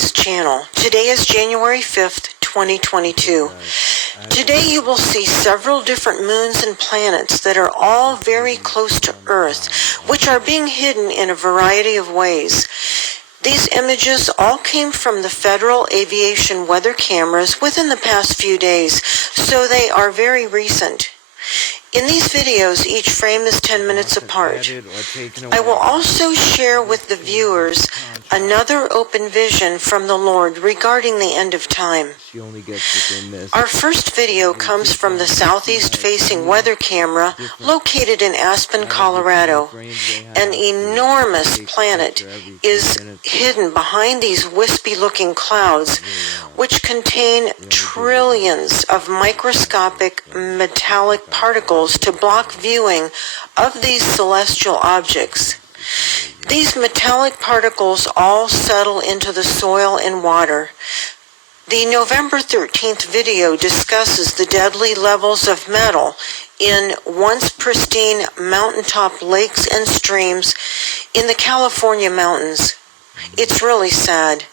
channel. Today is January 5th, 2022. Today you will see several different moons and planets that are all very close to Earth, which are being hidden in a variety of ways. These images all came from the Federal Aviation weather cameras within the past few days, so they are very recent. In these videos, each frame is 10 minutes apart. I will also share with the viewers another open vision from the Lord regarding the end of time. Our first video comes from the southeast-facing weather camera located in Aspen, Colorado. An enormous planet is hidden behind these wispy-looking clouds, which contain trillions of microscopic metallic particles to block viewing of these celestial objects. These metallic particles all settle into the soil and water. The November 13th video discusses the deadly levels of metal in once pristine mountaintop lakes and streams in the California mountains. It's really sad.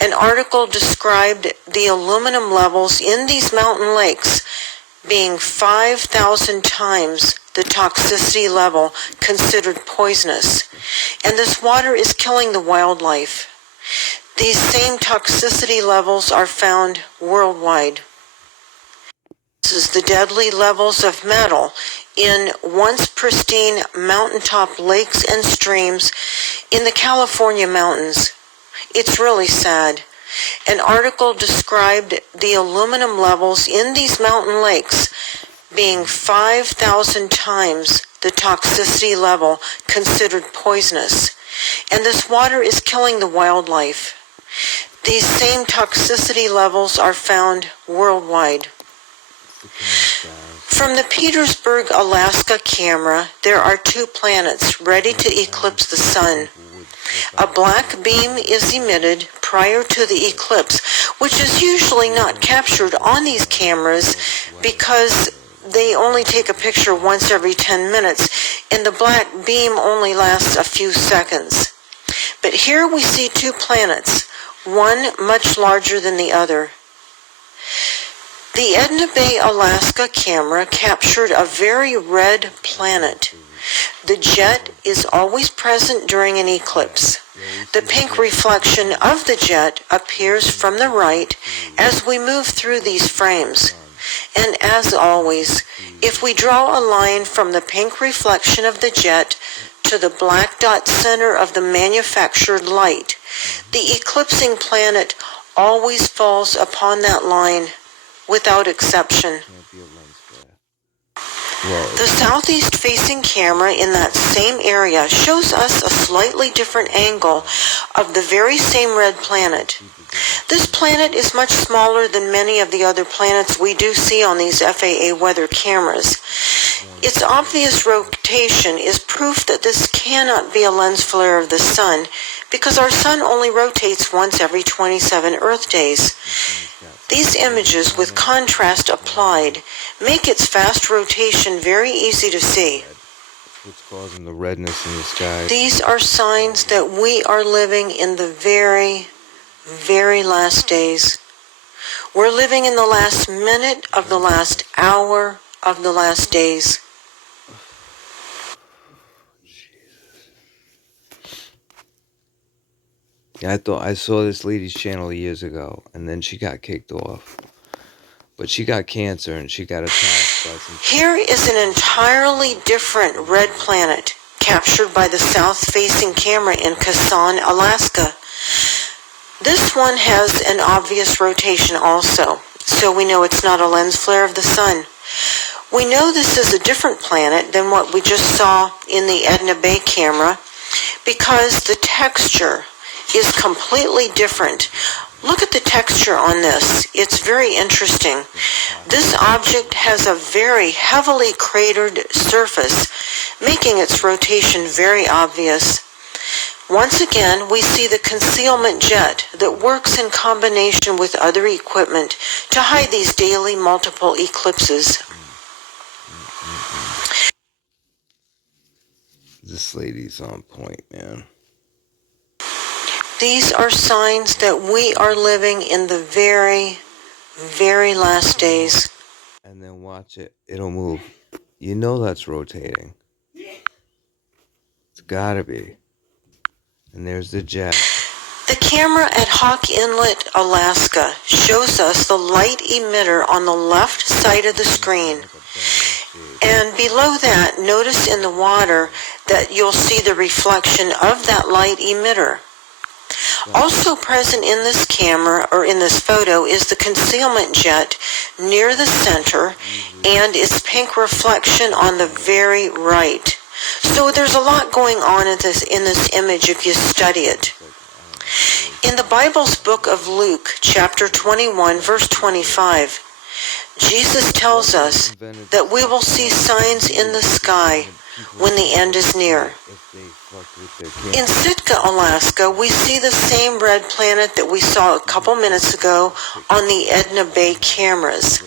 An article described the aluminum levels in these mountain lakes being 5,000 times the toxicity level considered poisonous, and this water is killing the wildlife. These same toxicity levels are found worldwide. This is the deadly levels of metal in once pristine mountaintop lakes and streams in the California mountains. It's really sad. An article described the aluminum levels in these mountain lakes being 5,000 times the toxicity level considered poisonous, and this water is killing the wildlife. These same toxicity levels are found worldwide. From the Petersburg, Alaska camera, there are two planets ready to eclipse the sun. A black beam is emitted prior to the eclipse, which is usually not captured on these cameras because they only take a picture once every 10 minutes, and the black beam only lasts a few seconds. But here we see two planets, one much larger than the other. The Edna Bay, Alaska camera captured a very red planet. The jet is always present during an eclipse. The pink reflection of the jet appears from the right as we move through these frames. And as always, if we draw a line from the pink reflection of the jet to the black dot center of the manufactured light, the eclipsing planet always falls upon that line without exception. The southeast-facing camera in that same area shows us a slightly different angle of the very same red planet. This planet is much smaller than many of the other planets we do see on these FAA weather cameras. Its obvious rotation is proof that this cannot be a lens flare of the sun, because our sun only rotates once every 27 Earth days. These images, with contrast applied, make its fast rotation very easy to see. What's causing the redness in the sky? These are signs that we are living in the very, very last days. We're living in the last minute of the last hour of the last days. Yeah, I thought I saw this lady's channel years ago, and then she got kicked off. But she got cancer, and she got attacked by some... Here is an entirely different red planet captured by the south-facing camera in Kazan, Alaska. This one has an obvious rotation also, so we know it's not a lens flare of the sun. We know this is a different planet than what we just saw in the Edna Bay camera because the texture is completely different. Look at the texture on this. It's very interesting. This object has a very heavily cratered surface, making its rotation very obvious. Once again, we see the concealment jet that works in combination with other equipment to hide these daily multiple eclipses. This lady's on point, man. These are signs that we are living in the very, very last days. And then watch it. It'll move. You know that's rotating. It's gotta be. And there's the jet. The camera at Hawk Inlet, Alaska shows us the light emitter on the left side of the screen. And below that, notice in the water that you'll see the reflection of that light emitter. Also present in this camera, or in this photo, is the concealment jet near the center and its pink reflection on the very right. So there's a lot going on in this image if you study it. In the Bible's book of Luke, chapter 21, verse 25, Jesus tells us that we will see signs in the sky when the end is near. In Sitka, Alaska, we see the same red planet that we saw a couple minutes ago on the Edna Bay cameras.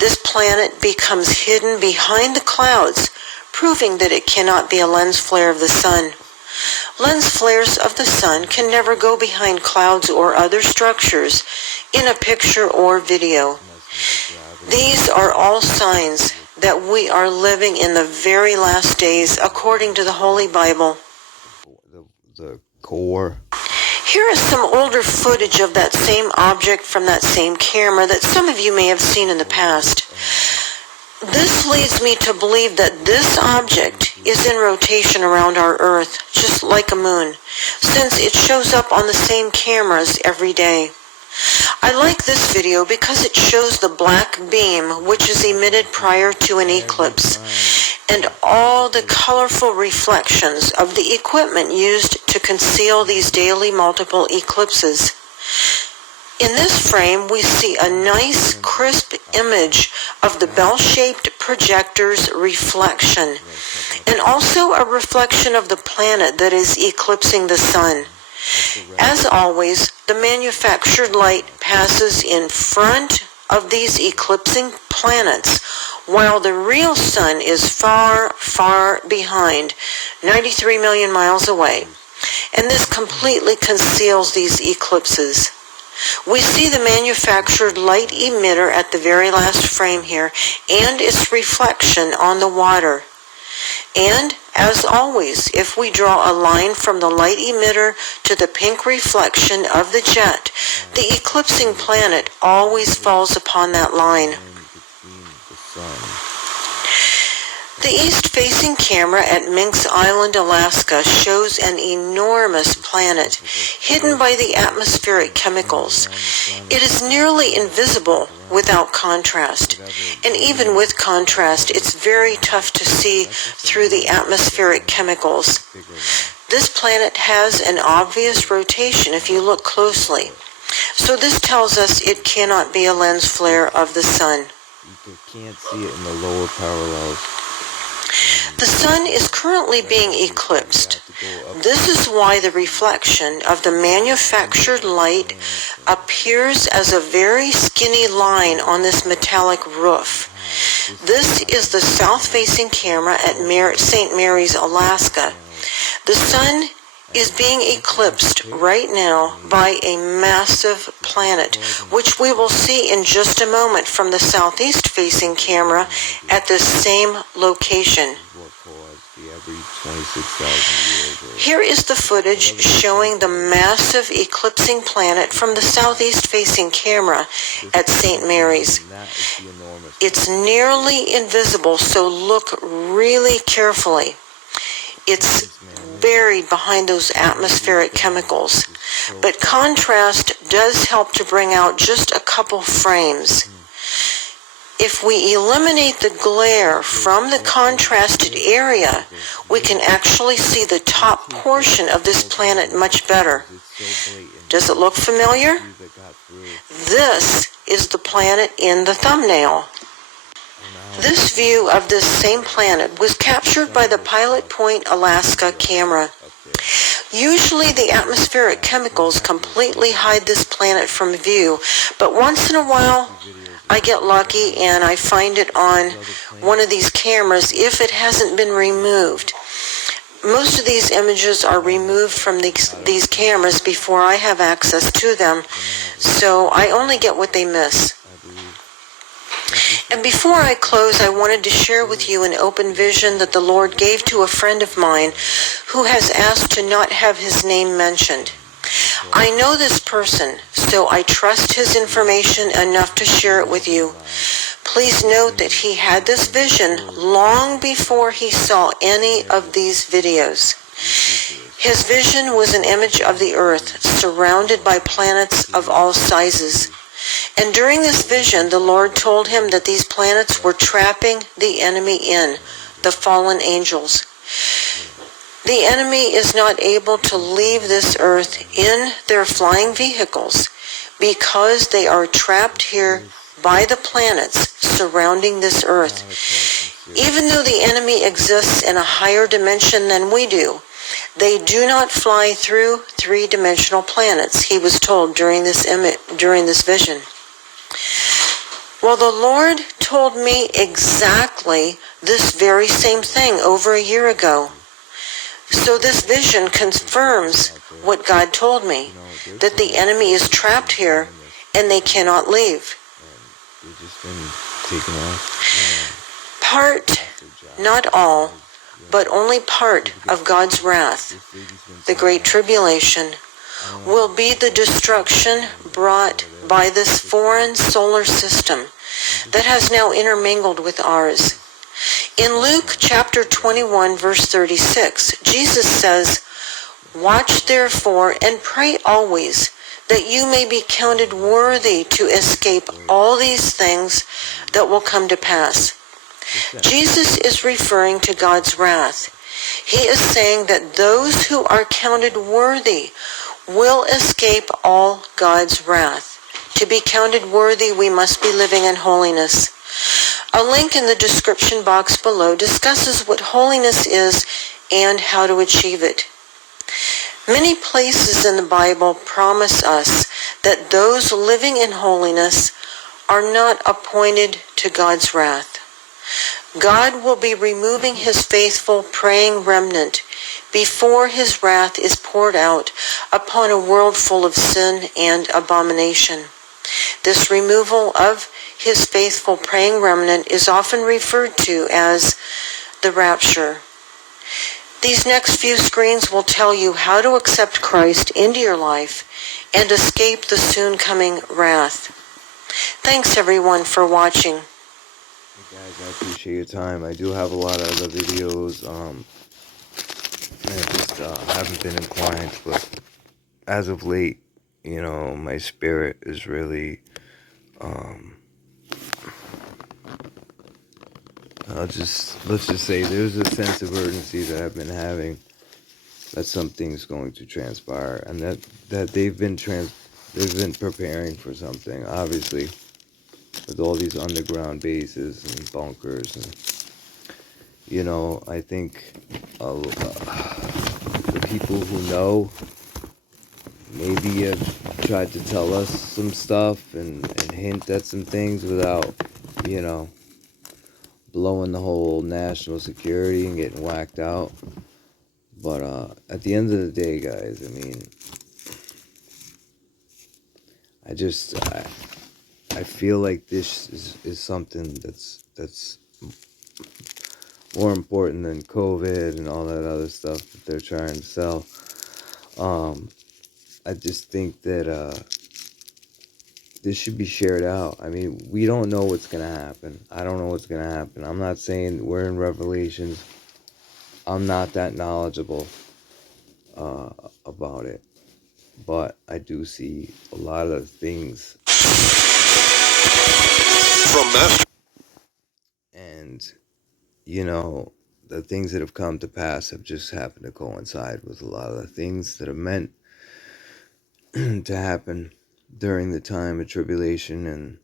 This planet becomes hidden behind the clouds, proving that it cannot be a lens flare of the sun. Lens flares of the sun can never go behind clouds or other structures in a picture or video. These are all signs that we are living in the very last days according to the Holy Bible. The core. Here is some older footage of that same object from that same camera that some of you may have seen in the past. This leads me to believe that this object is in rotation around our Earth, just like a moon, since it shows up on the same cameras every day. I like this video because it shows the black beam which is emitted prior to an eclipse, and all the colorful reflections of the equipment used to conceal these daily multiple eclipses. In this frame, we see a nice, crisp image of the bell-shaped projector's reflection, and also a reflection of the planet that is eclipsing the sun. As always, the manufactured light passes in front of these eclipsing planets, while the real sun is far, far behind, 93 million miles away, and this completely conceals these eclipses. We see the manufactured light emitter at the very last frame here and its reflection on the water. And, as always, if we draw a line from the light emitter to the pink reflection of the jet, the eclipsing planet always falls upon that line. The east-facing camera at Minks Island, Alaska shows an enormous planet hidden by the atmospheric chemicals. It is nearly invisible without contrast, and even with contrast, it's very tough to see through the atmospheric chemicals. This planet has an obvious rotation if you look closely, so this tells us it cannot be a lens flare of the sun. You can't see it in the lower parallels. The sun is currently being eclipsed. This is why the reflection of the manufactured light appears as a very skinny line on this metallic roof. This is the south-facing camera at St. Mary's, Alaska. The sun is being eclipsed right now by a massive planet, which we will see in just a moment from the southeast-facing camera at the same location. Here is the footage showing the massive eclipsing planet from the southeast-facing camera at St. Mary's. It's nearly invisible, so look really carefully. It's buried behind those atmospheric chemicals, but contrast does help to bring out just a couple frames. If we eliminate the glare from the contrasted area, we can actually see the top portion of this planet much better. Does it look familiar? This is the planet in the thumbnail. This view of this same planet was captured by the Pilot Point, Alaska camera. Usually the atmospheric chemicals completely hide this planet from view, but once in a while I get lucky and I find it on one of these cameras if it hasn't been removed. Most of these images are removed from these cameras before I have access to them, so I only get what they miss. And before I close, I wanted to share with you an open vision that the Lord gave to a friend of mine who has asked to not have his name mentioned. I know this person, so I trust his information enough to share it with you. Please note that he had this vision long before he saw any of these videos. His vision was an image of the earth surrounded by planets of all sizes. And during this vision, the Lord told him that these planets were trapping the enemy in, the fallen angels. The enemy is not able to leave this earth in their flying vehicles because they are trapped here by the planets surrounding this earth. Even though the enemy exists in a higher dimension than we do, they do not fly through three-dimensional planets, he was told during this vision. Well, the Lord told me exactly this very same thing over a year ago. So this vision confirms what God told me, that the enemy is trapped here and they cannot leave. They've just been taken off. Part, not all, but only part of God's wrath, the Great Tribulation, will be the destruction brought by this foreign solar system that has now intermingled with ours. In Luke chapter 21, verse 36, Jesus says, "Watch therefore and pray always, that you may be counted worthy to escape all these things that will come to pass." Jesus is referring to God's wrath. He is saying that those who are counted worthy will escape all God's wrath. To be counted worthy, we must be living in holiness. A link in the description box below discusses what holiness is and how to achieve it. Many places in the Bible promise us that those living in holiness are not appointed to God's wrath. God will be removing his faithful praying remnant before his wrath is poured out upon a world full of sin and abomination. This removal of his faithful praying remnant is often referred to as the rapture. These next few screens will tell you how to accept Christ into your life and escape the soon coming wrath. Thanks everyone for watching. Hey guys, I appreciate your time. I do have a lot of other videos. I just haven't been inclined, but as of late, you know, my spirit is really, let's just say there's a sense of urgency that I've been having that something's going to transpire, and that they've been preparing for something, obviously, with all these underground bases and bunkers, and you know, I think the people who know maybe have tried to tell us some stuff and hint at some things without, you know, blowing the whole national security and getting whacked out. But at the end of the day, guys, I mean, I feel like this is something that's more important than COVID and all that other stuff that they're trying to sell. I just think that this should be shared out. I mean, we don't know what's going to happen. I don't know what's going to happen. I'm not saying we're in Revelations. I'm not that knowledgeable about it. But I do see a lot of things. From that. And, you know, the things that have come to pass have just happened to coincide with a lot of the things that are meant to happen during the time of tribulation and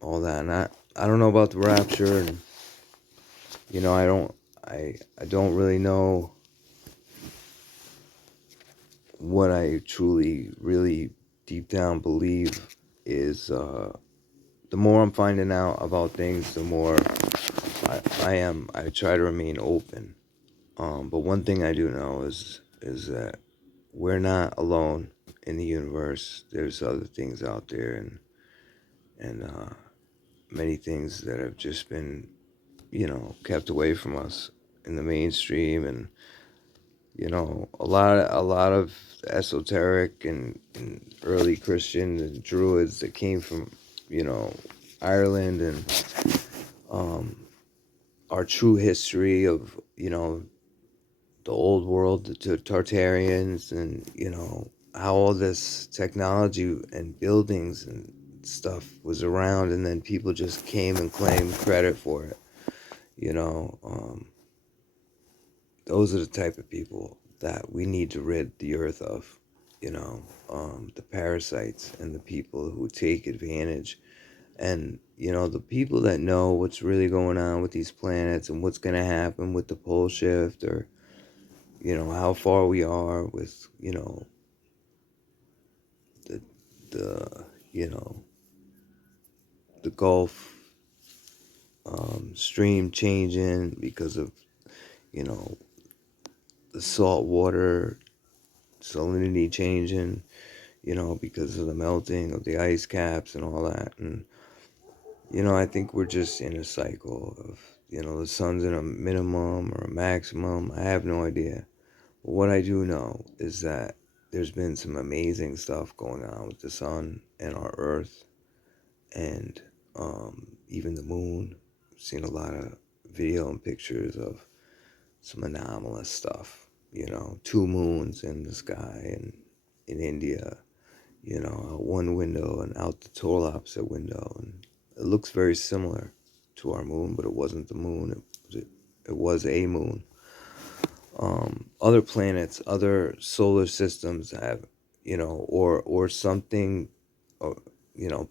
all that. And I don't know about the rapture, and you know, I don't really know what I truly really deep down believe is the more I'm finding out about things, the more I try to remain open But one thing I do know is that we're not alone in the universe. There's other things out there, and many things that have just been, kept away from us in the mainstream. And a lot of esoteric and early Christians and Druids that came from, Ireland, and um, our true history of, the old world, the Tartarians, and how all this technology and buildings and stuff was around, and then people just came and claimed credit for it. You know, um, those are the type of people that we need to rid the earth of. The parasites and the people who take advantage, and the people that know what's really going on with these planets and what's going to happen with the pole shift, or how far we are with the the you know the Gulf Stream changing because of you know the salt water salinity changing, because of the melting of the ice caps and all that. And I think we're just in a cycle of the sun's in a minimum or a maximum. I have no idea. But what I do know is that there's been some amazing stuff going on with the sun and our earth, and even the moon. I've seen a lot of video and pictures of some anomalous stuff. Two moons in the sky and in India. Out one window and out the total opposite window, and it looks very similar to our moon, but it wasn't the moon. It was a moon. Other planets, other solar systems have, or something, or,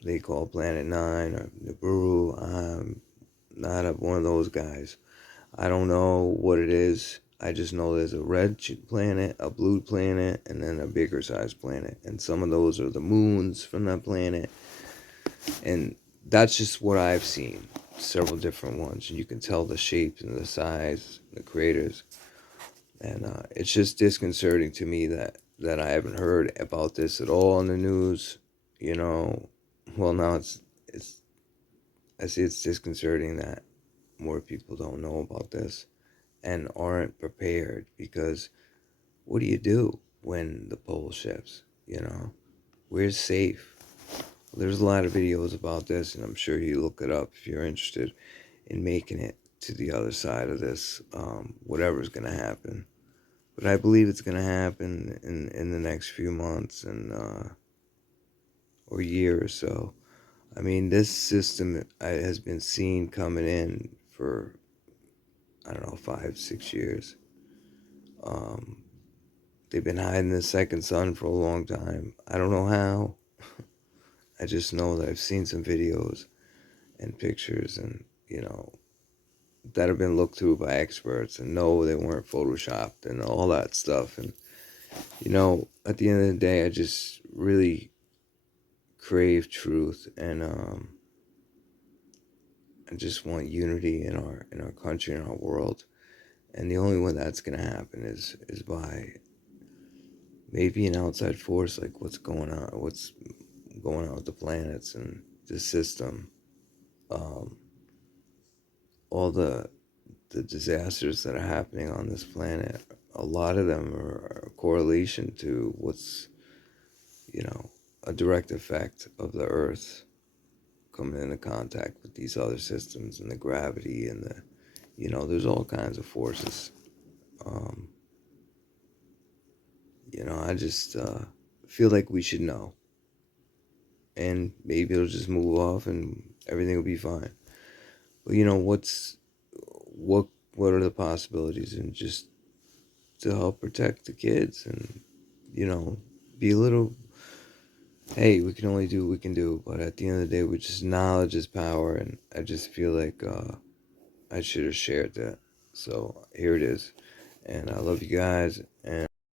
they call Planet Nine or Nibiru. I'm not one of those guys. I don't know what it is. I just know there's a red planet, a blue planet, and then a bigger sized planet. And some of those are the moons from that planet. And that's just what I've seen. Several different ones. And you can tell the shapes and the size, the craters. And it's just disconcerting to me that I haven't heard about this at all in the news. You know, well, now it's I see it's disconcerting that more people don't know about this and aren't prepared, because what do you do when the pole shifts? Where's safe? There's a lot of videos about this, and I'm sure you look it up if you're interested in making it to the other side of this, whatever's going to happen. But I believe it's going to happen in the next few months and or year or so. I mean, this system has been seen coming in for, I don't know, 5, 6 years. Um, they've been hiding the second sun for a long time. I don't know how. I just know that I've seen some videos and pictures, and that have been looked through by experts, and no, they weren't photoshopped and all that stuff. And at the end of the day, I just really crave truth, and I just want unity in our country and our world. And the only way that's gonna happen is by maybe an outside force, like what's going on with the planets and the system. Um, all the disasters that are happening on this planet, a lot of them are a correlation to what's, a direct effect of the Earth coming into contact with these other systems, and the gravity and there's all kinds of forces. Um, I just feel like we should know, and maybe it'll just move off and everything will be fine. But what what are the possibilities, and just to help protect the kids, and be a little, hey, we can only do what we can do, but at the end of the day, we just, knowledge is power. And I just feel like I should have shared that. So here it is, and I love you guys,